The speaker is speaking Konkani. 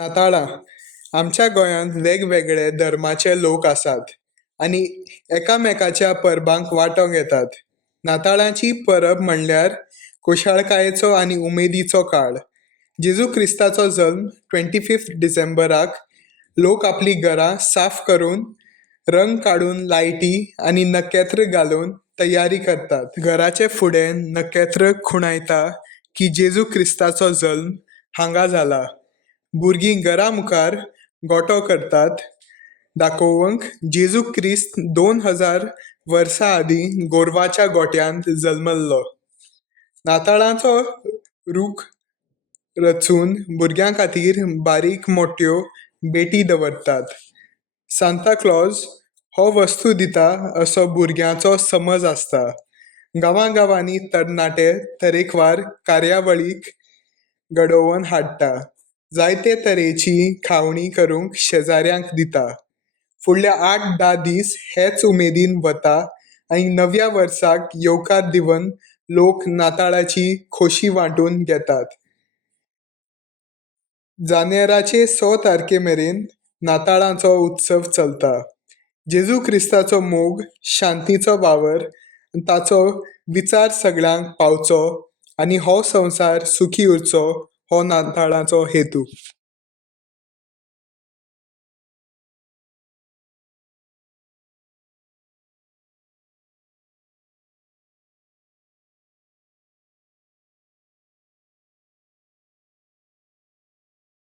नाताळां आमच्या गोंयांत वेगवेगळे धर्माचे लोक आसात आनी एकामेकाच्या परबांक वांटो घेतात. नाताळाची परब म्हणल्यार खुशालकायेचो आनी उमेदीचो काळ. जेजू क्रिस्ताचो जल्म 25 डिसेंबराक लोक आपली घरां साफ करून, रंग काडून लायटी आनी नखेत्र घालून तयारी करतात. घराचे फुडें नखेत्र खुणायता की जेजू क्रिस्ताचो जल्म हांगा जाला. भुरगीं घरा मुखार गोठो करतात, दाखोवंक जेजू क्रिस्त 2000 वर्सां आदीं गोरवाच्या गोठ्यांत जल्मल्लो. नाताळाचो रूख रचून भुरग्यां खातीर बारीक मोठ्यो भेटी दवरतात. सांता क्लॉज हो वस्तू दिता असो भुरग्यांचो समज आसता. गांवांनी तरणाटे तरेकवार कार्यावळीक घडोवन हाडटा. जायते तरेची खावणी करूंक शेजाऱ्यांक दिता. फुडल्या 8-10 दीस हेच उमेदीन वता आनी नव्या वर्साक येवकार दिवन लोक नाताळाची खोशी वांटून घेतात. जानेराचे 6 तारखे मेरेन नाताळांचो उत्सव चलता. जेजू क्रिस्ताचो मोग शांतीचो वावर, ताचो विचार सगळ्यांक पावचो आनी हो संवसार सुखी उरचो हो नाताळाचो हेतू.